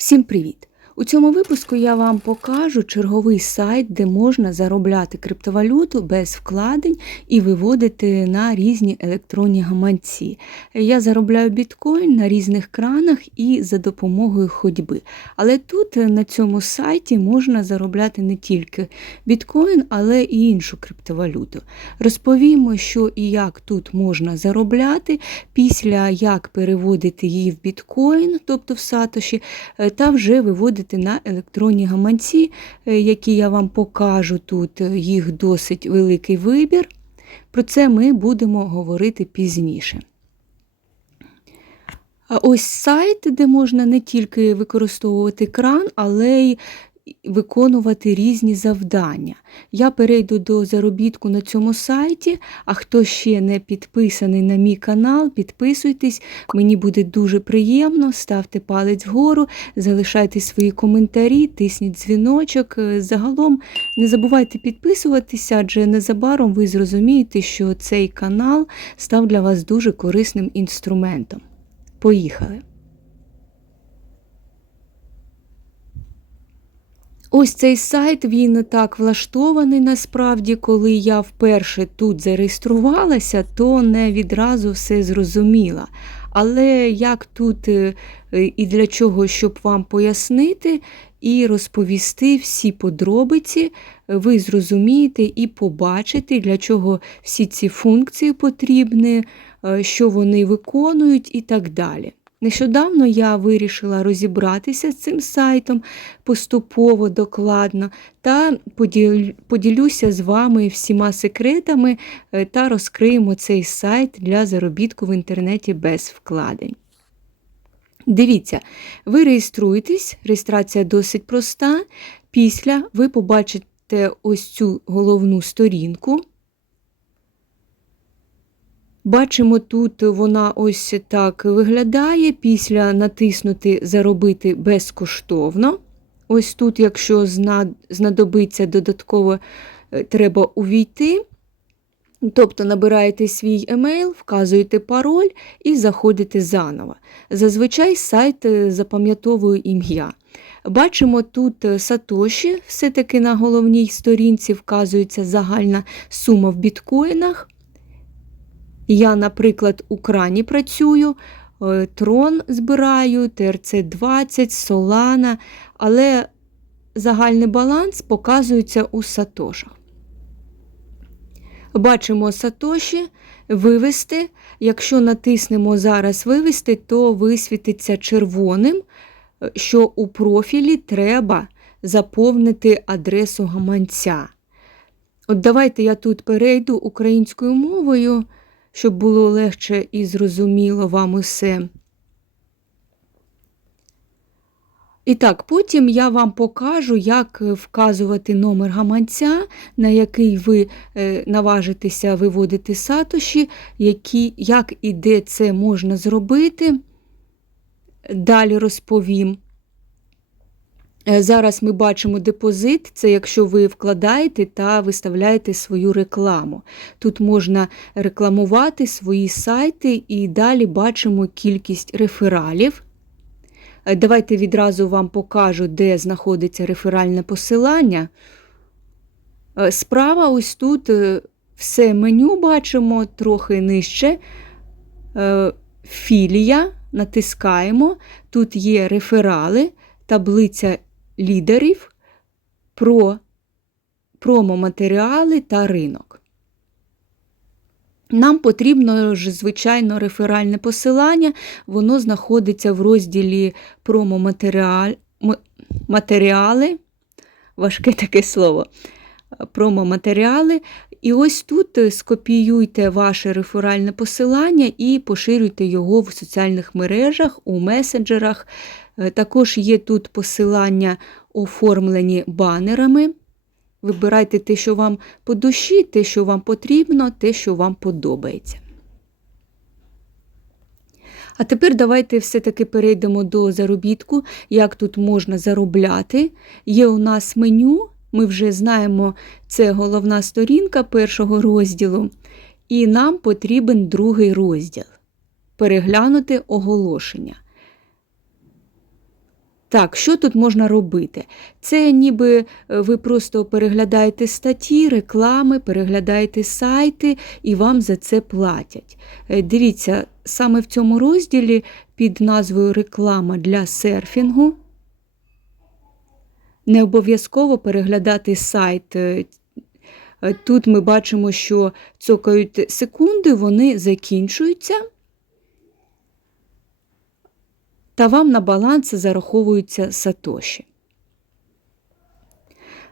Всім привіт! У цьому випуску я вам покажу черговий сайт, де можна заробляти криптовалюту без вкладень і виводити на різні електронні гаманці. Я заробляю біткоін на різних кранах і за допомогою ходьби. Але тут е, на цьому сайті можна заробляти не тільки біткоін, але і іншу криптовалюту. Розповімо, що і як тут можна заробляти, після як переводити її в біткоін, тобто в сатоші, е, та вже виводити на електронні гаманці, е, які я вам покажу тут. Їх досить великий вибір. Про це ми будемо говорити пізніше. А ось сайт, де можна не тільки використовувати кран, але й виконувати різні завдання. Я перейду до заробітку на цьому сайті, а хто ще не підписаний на мій канал, підписуйтесь, мені буде дуже приємно, ставте палець вгору, залишайте свої коментарі, тисніть дзвіночок. Е, Загалом не забувайте підписуватися, адже незабаром ви зрозумієте, що цей канал став для вас дуже корисним інструментом. Поїхали! Ось цей сайт він так влаштований насправді, коли я вперше тут зареєструвалася, то не відразу все зрозуміла. Але як тут е, і для чого, щоб вам пояснити і розповісти всі подробиці, ви зрозумієте і побачите, для чого всі ці функції потрібні, е, що вони виконують і так далі. Нещодавно я вирішила розібратися з цим сайтом поступово, докладно та поділюся з вами всіма секретами е, та розкриємо цей сайт для заробітку в інтернеті без вкладень. Дивіться, ви реєструєтесь, реєстрація досить проста. Після ви побачите ось цю головну сторінку. Бачимо, тут вона ось так виглядає. Після натиснути Заробити безкоштовно. Ось тут, якщо знадобиться додатково, е, треба увійти. Тобто набираєте свій емейл, вказуєте пароль і заходите заново. Зазвичай сайт е, запам'ятовує ім'я. Бачимо тут е, Сатоші, все-таки на головній сторінці вказується загальна сума в біткоїнах. Я, наприклад, у крані працюю, е, трон збираю, ТРЦ-20, Solana, але загальний баланс показується у сатошах. Бачимо сатоші, вивести. Якщо натиснемо зараз вивести, то висвітиться червоним, е, що у профілі треба заповнити адресу гаманця. От давайте я тут перейду українською мовою щоб було легше і зрозуміло вам усе. І так, потім я вам покажу, як вказувати номер гаманця, на який ви е, наважитеся виводити сатоші, які, як і де це можна зробити. Далі розповім. Е, Зараз ми бачимо депозит, це якщо ви вкладаєте та виставляєте свою рекламу. Тут можна рекламувати свої сайти і далі бачимо кількість рефералів. Е, Давайте відразу вам покажу, де знаходиться реферальне посилання. Е, Справа ось тут все меню бачимо трохи нижче. Філія, натискаємо. Тут є реферали, таблиця лідерів про промоматеріали та ринок. Нам потрібно ж, звичайно, реферальне посилання, воно знаходиться в розділі промоматеріали, матеріали, важке таке слово, промоматеріали. І ось тут е, скопіюйте ваше реферальне посилання і поширюйте його в соціальних мережах, у месенджерах. Е, Також є тут посилання оформлені банерами. Вибирайте те, що вам по душі, те, що вам потрібно, те, що вам подобається. А тепер давайте все-таки перейдемо до заробітку, як тут можна заробляти. Є у нас меню, ми вже знаємо, це головна сторінка першого розділу, і нам потрібен другий розділ переглянути оголошення. Так, що тут можна робити? Це ніби е, ви просто переглядаєте статті, реклами, переглядаєте сайти і вам за це платять. Е, Дивіться, саме в цьому розділі під назвою Реклама для серфінгу. Не обов'язково переглядати сайт. Е, Тут ми бачимо, що цокають секунди, вони закінчуються. Та вам на баланс зараховуються сатоші.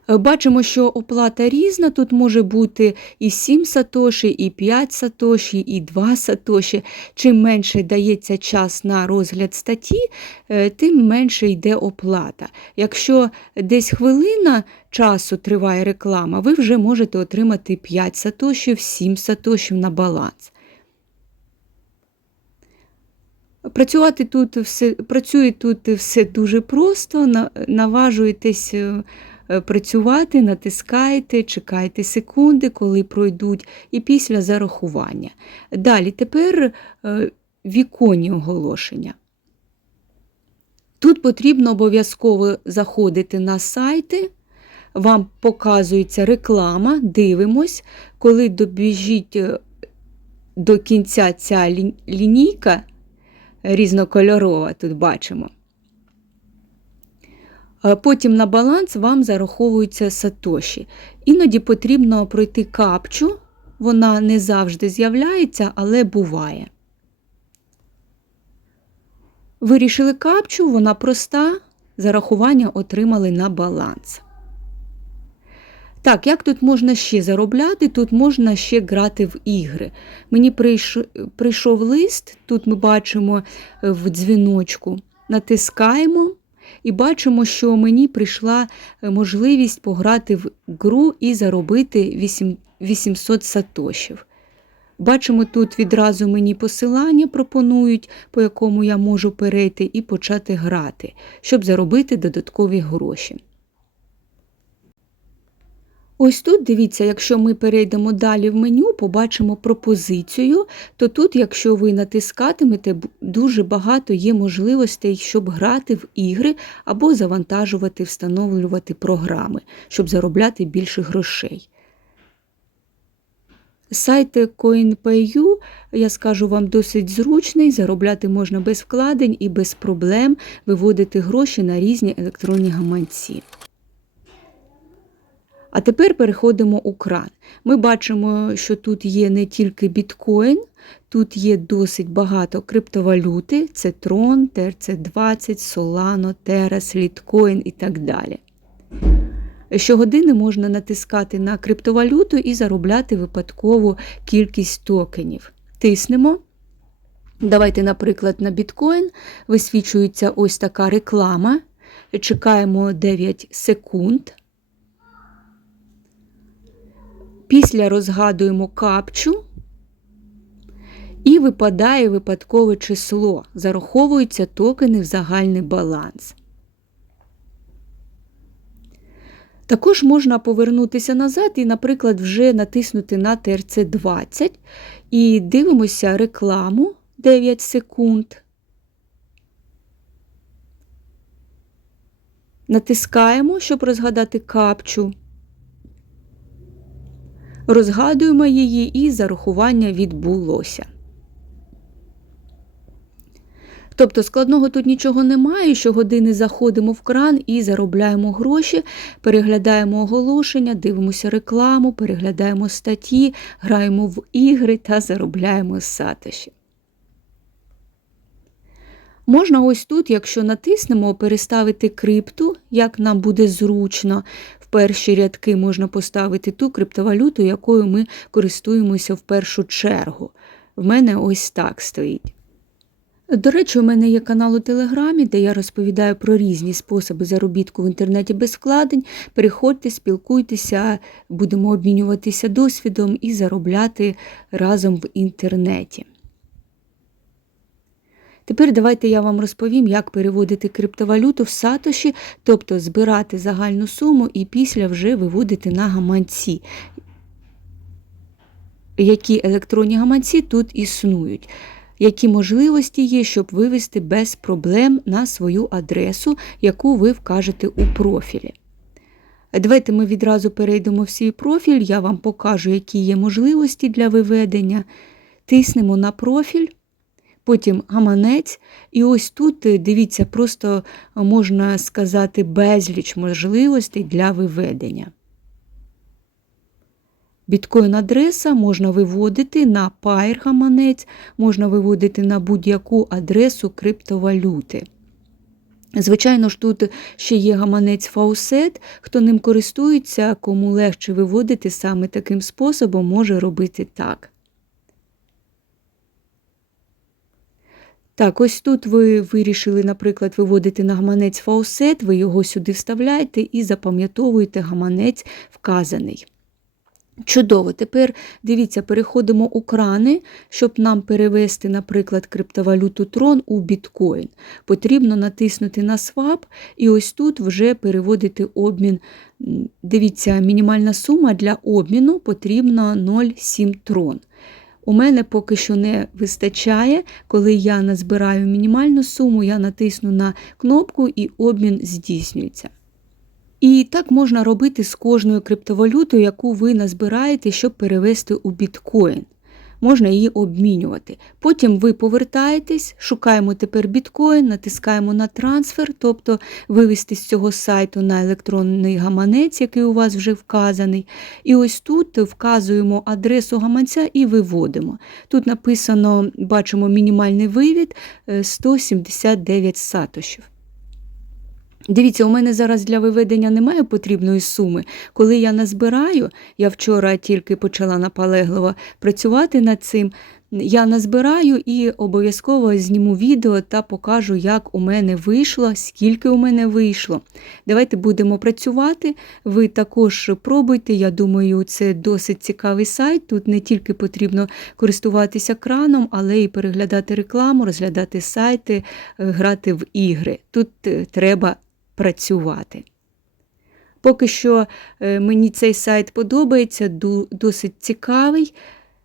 Бачимо, що оплата різна, тут може бути і 7 сатоші, і 5 сатоші, і 2 сатоші. Чим менше дається час на розгляд статті, е, тим менше йде оплата. Якщо десь хвилина часу триває реклама, ви вже можете отримати 5 сатошів, 7 сатошів на баланс. Працювати тут все, працює тут все дуже просто, на- наважуєтесь е, працювати, натискаєте, чекаєте секунди, коли пройдуть, і після зарахування. Далі тепер е, віконні оголошення. Тут потрібно обов'язково заходити на сайти, вам показується реклама, дивимось, коли добіжіть е, до кінця ця лі- лінійка різнокольорова, тут бачимо. Потім на баланс вам зараховуються сатоші. Іноді потрібно пройти капчу, вона не завжди з'являється, але буває. Вирішили капчу, вона проста, зарахування отримали на баланс. Так, як тут можна ще заробляти? Тут можна ще грати в ігри. Мені прийшов, лист, тут ми бачимо е, в дзвіночку, натискаємо і бачимо, що мені прийшла е, можливість пограти в гру і заробити 800 сатошів. Бачимо, тут відразу мені посилання пропонують, по якому я можу перейти і почати грати, щоб заробити додаткові гроші. Ось тут, дивіться, якщо ми перейдемо далі в меню, побачимо пропозицію, то тут, якщо ви натискатимете, дуже багато є можливостей, щоб грати в ігри або завантажувати, встановлювати програми, щоб заробляти більше грошей. Сайт CoinPay.u, я скажу вам, досить зручний, заробляти можна без вкладень і без проблем виводити гроші на різні електронні гаманці. А тепер переходимо у кран. Ми бачимо, що тут є не тільки біткоін, тут є досить багато криптовалюти: це Tron, TRC20, Solano, Terra, Litecoin і так далі. Щогодини можна натискати на криптовалюту і заробляти випадкову кількість токенів. Тиснемо. Давайте, наприклад, на біткоін висвічується ось така реклама. Чекаємо 9 секунд. Після розгадуємо капчу і випадає випадкове число. Зараховуються токени в загальний баланс. Також можна повернутися назад і, наприклад, вже натиснути на ТРЦ20 і дивимося рекламу 9 секунд. Натискаємо, щоб розгадати капчу. Розгадуємо її і зарахування відбулося. Тобто складного тут нічого немає, щогодини заходимо в кран і заробляємо гроші, переглядаємо оголошення, дивимося рекламу, переглядаємо статті, граємо в ігри та заробляємо сатиші. Можна ось тут, якщо натиснемо, переставити крипту, як нам буде зручно. Перші рядки можна поставити ту криптовалюту, якою ми користуємося в першу чергу. В мене ось так стоїть. До речі, у мене є канал у Телеграмі, де я розповідаю про різні способи заробітку в інтернеті без вкладень. Переходьте, спілкуйтеся, будемо обмінюватися досвідом і заробляти разом в інтернеті. Тепер давайте я вам розповім, як переводити криптовалюту в сатоші, тобто збирати загальну суму і після вже виводити на гаманці. Які електронні гаманці тут існують. які можливості є, щоб вивести без проблем на свою адресу, яку ви вкажете у профілі. Давайте ми відразу перейдемо в свій профіль, я вам покажу, які є можливості для виведення. Тиснемо на профіль, потім гаманець, і ось тут, е, дивіться, просто можна сказати безліч можливостей для виведення. Біткоін-адреса можна виводити на Pair гаманець, можна виводити на будь-яку адресу криптовалюти. Звичайно ж, тут ще є гаманець Фаусет, хто ним користується, кому легше виводити саме таким способом, може робити так. Так, ось тут ви вирішили, наприклад, виводити на гаманець Фаусет, ви його сюди вставляєте і запам'ятовуєте гаманець вказаний. Чудово, тепер дивіться, переходимо у крани, щоб нам перевести, наприклад, криптовалюту Tron у біткоін. Потрібно натиснути на Swap і ось тут вже переводити обмін. Дивіться, мінімальна сума для обміну потрібна 0,7 трон. У мене поки що не вистачає, коли я назбираю мінімальну суму, я натисну на кнопку і обмін здійснюється. І так можна робити з кожною криптовалютою, яку ви назбираєте, щоб перевести у біткоін. Можна її обмінювати. Потім ви повертаєтесь, шукаємо тепер біткоін, натискаємо на трансфер, тобто вивести з цього сайту на електронний гаманець, який у вас вже вказаний. І ось тут вказуємо адресу гаманця і виводимо. Тут написано, бачимо мінімальний вивід 179 сатошів. Дивіться, у мене зараз для виведення немає потрібної суми. Коли я назбираю, я вчора тільки почала наполегливо працювати над цим. Я назбираю і обов'язково зніму відео та покажу, як у мене вийшло, скільки у мене вийшло. Давайте будемо працювати. Ви також пробуйте. Я думаю, це досить цікавий сайт. Тут не тільки потрібно користуватися краном, але й переглядати рекламу, розглядати сайти, грати в ігри. Тут треба працювати. Поки що е, мені цей сайт подобається, досить цікавий.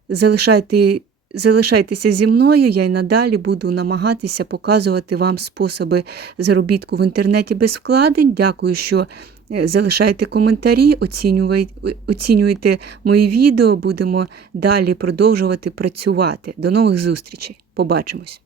Залишайте, залишайтеся зі мною, я й надалі буду намагатися показувати вам способи заробітку в інтернеті без вкладень. Дякую, що е, залишаєте коментарі, оцінюйте мої відео, будемо далі продовжувати працювати. До нових зустрічей. Побачимось!